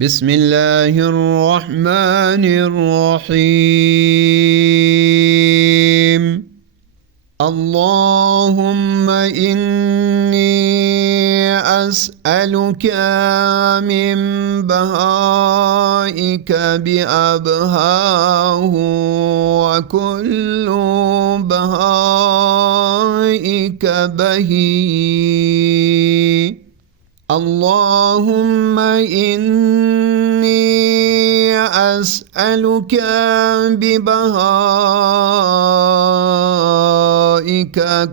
بسم الله الرحمن الرحيم. اللهم إني أسألك من بهائك بأبهاه وكل بهائك بهي. اللهم إني أسألك ببهائك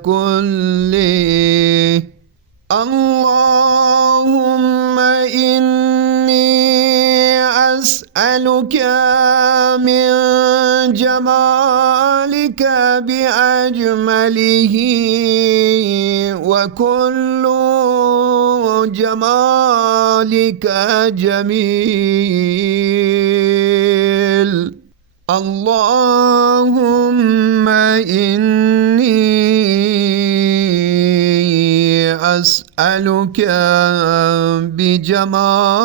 كله. اللهم إني أسألك من جمالك بأجمله وكل جمالك جميل. اللهم إني أسألك بجمالك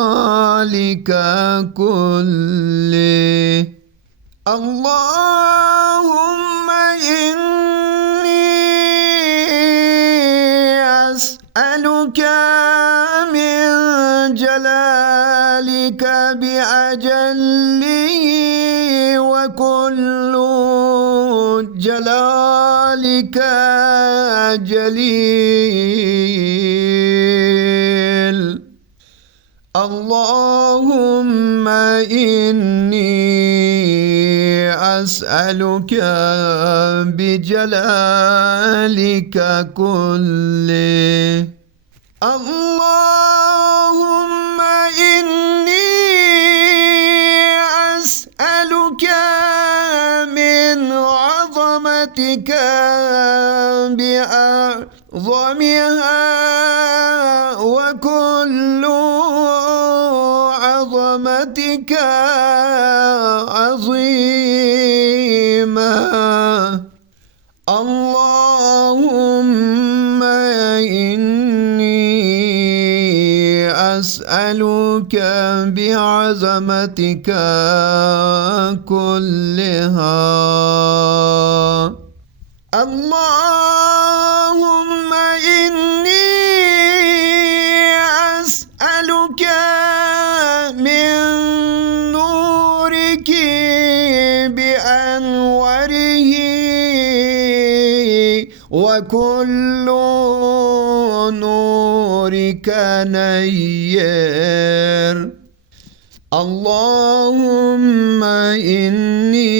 كله. اللهم إني أسألك من جلالك بأجله وكل جلالك جليل. اللهم إني أسألك بجلالك كله. اللهم إني أسألك من عظمتك بأعظمها وكل عظمتك عظيمة. اللهم إني أسألك بعظمتك كلها. اللهم إني أسألك من نورك بأنواره وكل نورك نير. اللهم إني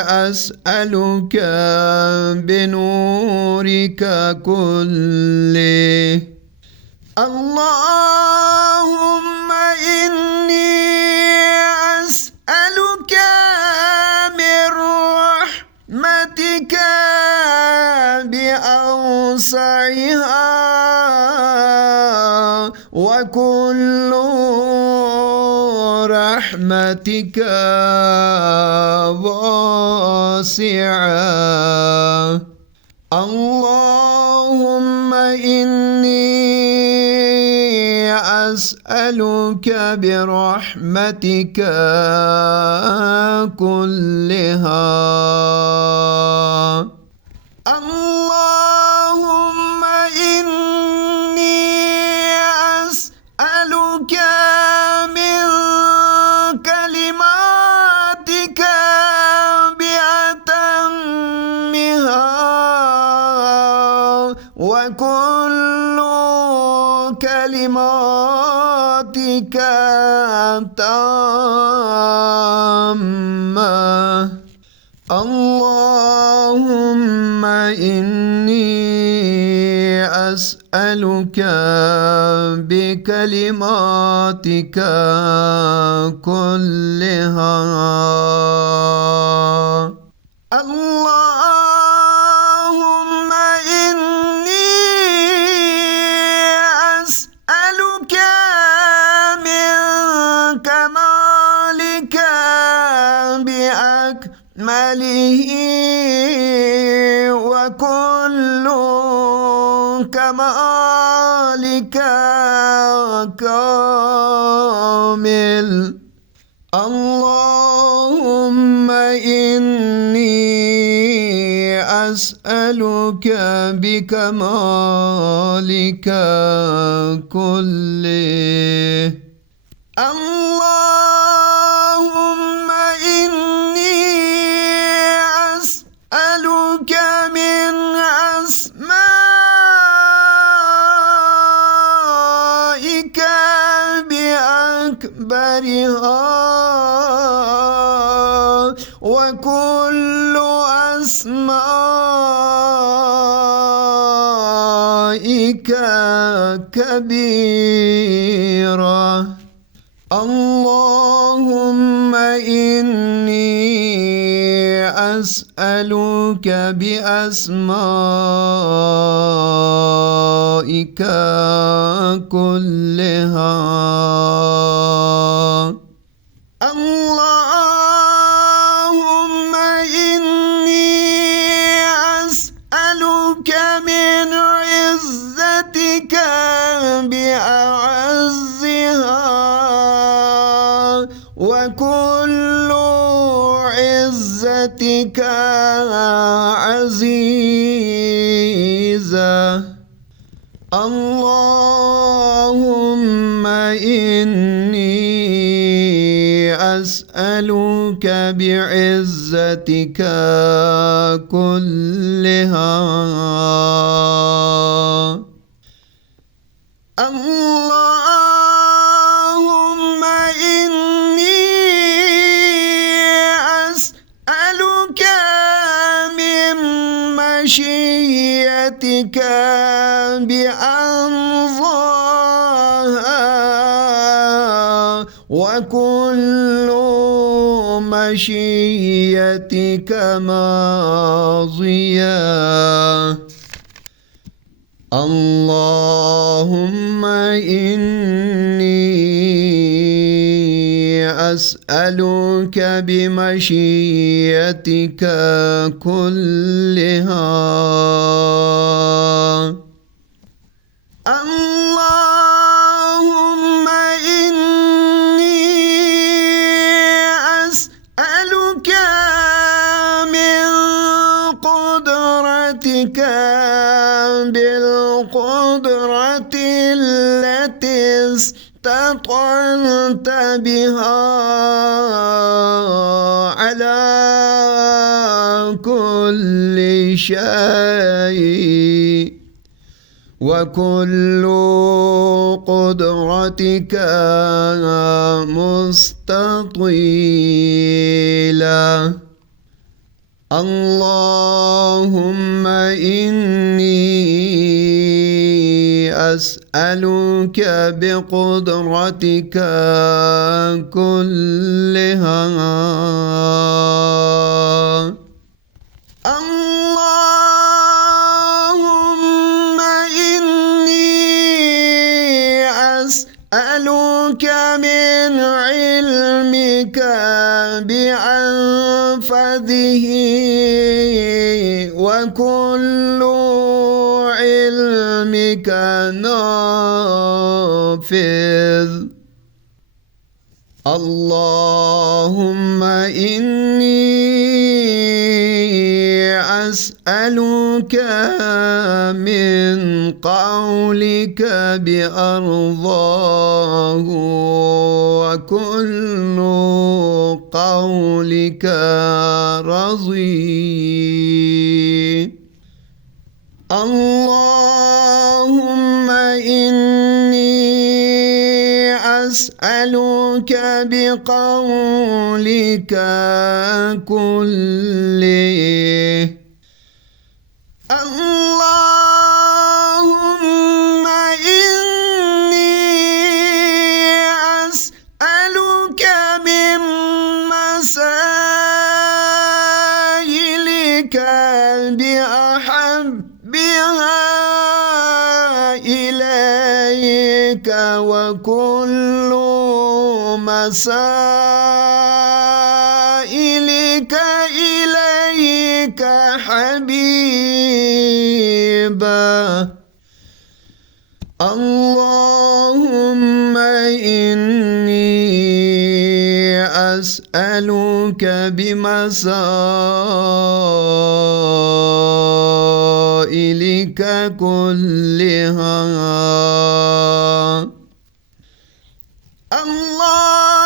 أسألك بنورك كله. اللهم إني أسألك من رحمتك بأوسعها وكل رحمتك واسعة. اللهم إني أسألك برحمتك كلها. اللهم إني أسألك من كلماتك بأتمها وكل كلماتك تامة. اللهم إني أسألك بكلماتك كلها. اللهم إني أسألك من كمالك بأكمله وكل كمالك كامل. كامل. اللهم إني أسألك بكمالك كله. اللهم إني أسألك من أسمائك بأكبرها، وكل أسمائك كبيرة. اللهم إني أسألك بأسمائك كلها. اللهم إني أسألك من عزتك بأعزها، وكل عزتك عزيزة. اللهم إني أسألك بعزتك كلها. اللهم إني أسألك من مشيئتك بأنظارها، وكل مشيئتك ماضية. اللهم إني أسألك بمشيئتك كلها. اللهم إني أسألك من قدرتك بالقدرة التي استطعت بها على كل شيء، وكل قدرتك مستطيلة. اللهم إني أسألك بقدرتك كلها. اللهم إني أسألك من علمك بأنفذه، وكل علمك نافذ. اللهم إني أسألك من قولك بأرضاه، وكل قولك رضي. اللهم إني أسألك بقولك كله. اللهم إني أسألك من مسائلك بأحبها إليك، وكل مسائلك إليك حبيبا. اللهم إني أسألك بمسائلك كلها.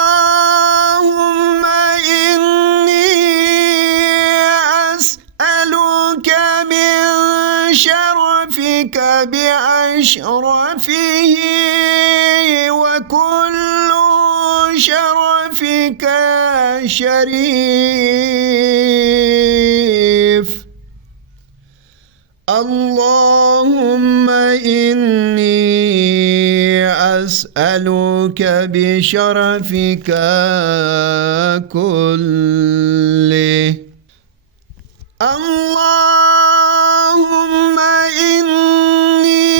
اللهم إني أسألك من شرفك بأشرفه، وكل شرفك شريف. اللهم إني أسألك بشرفك كله. اللهم إني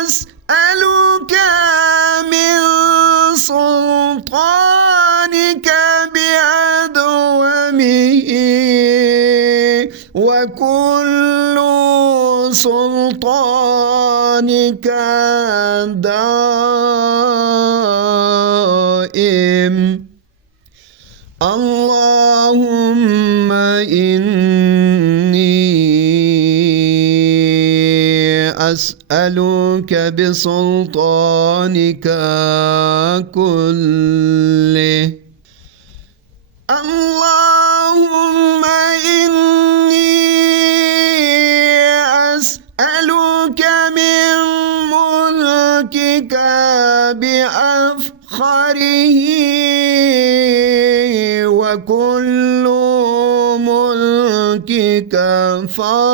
أسألك من سلطانك بأدومه، وكل سلطانك دائم. اللهم إني أسألك بسلطانك كله. اللهم إني أسألك من ملكك بأفخره، وكل ملكك فاخر.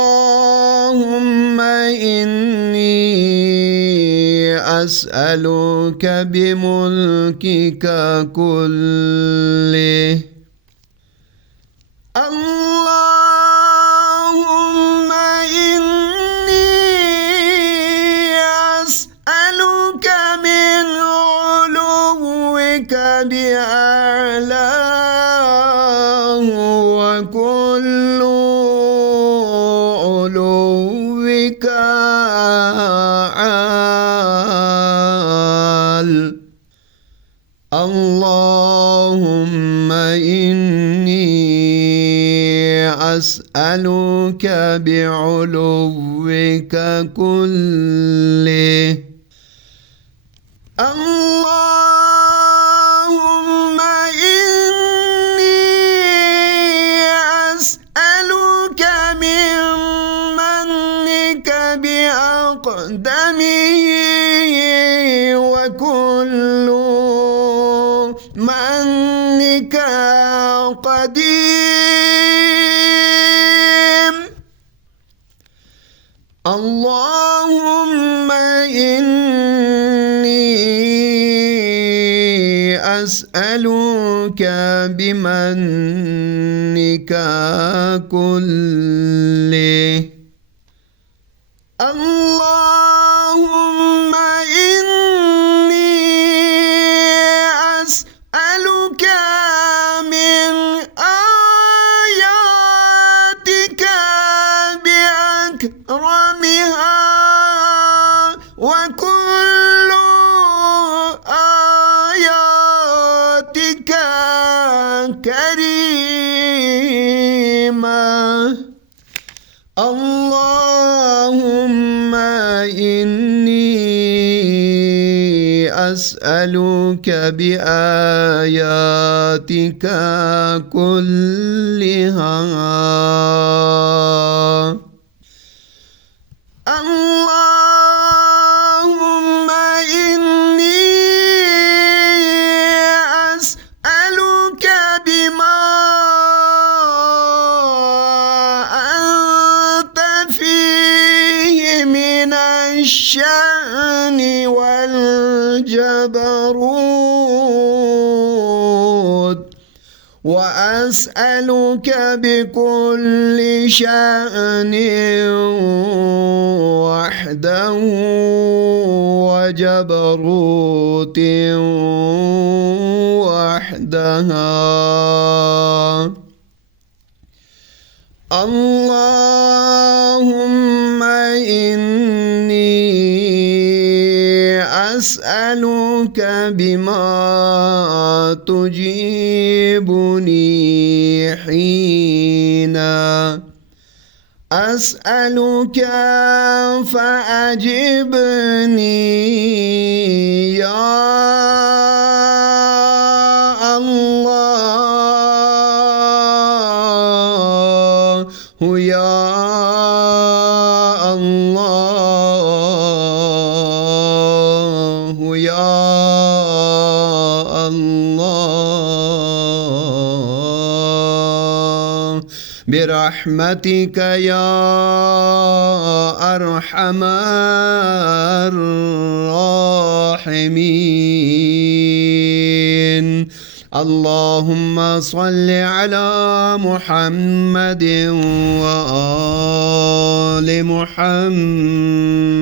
اللهم إني أسألك بملكك كله. اللهم إني أسألك من علوك بأعلاه، وكل علوك عال. اللهم إني أسألك بعلوك كله. اللهم إني أسألك من منك بأقدمه، وكل منك قديم. اللهم إني أسألك بمنك كله. اللهم إني أسألك من آياتك بأكرمها، وكل آياتك كريمة. اللهم إني أسألك بآياتك كلها. اللهم إني أسألك بما أنت فيه من الشأن والجبروت، وأسألك بكل شأن وحده وجبروت وحدها. اللهم إني أسألك بما تجيبني حين أسألك فأجبني يا الله يا الله يا الله برحمتك يا أرحم الراحمين. اللهم صل على محمد وآل محمد.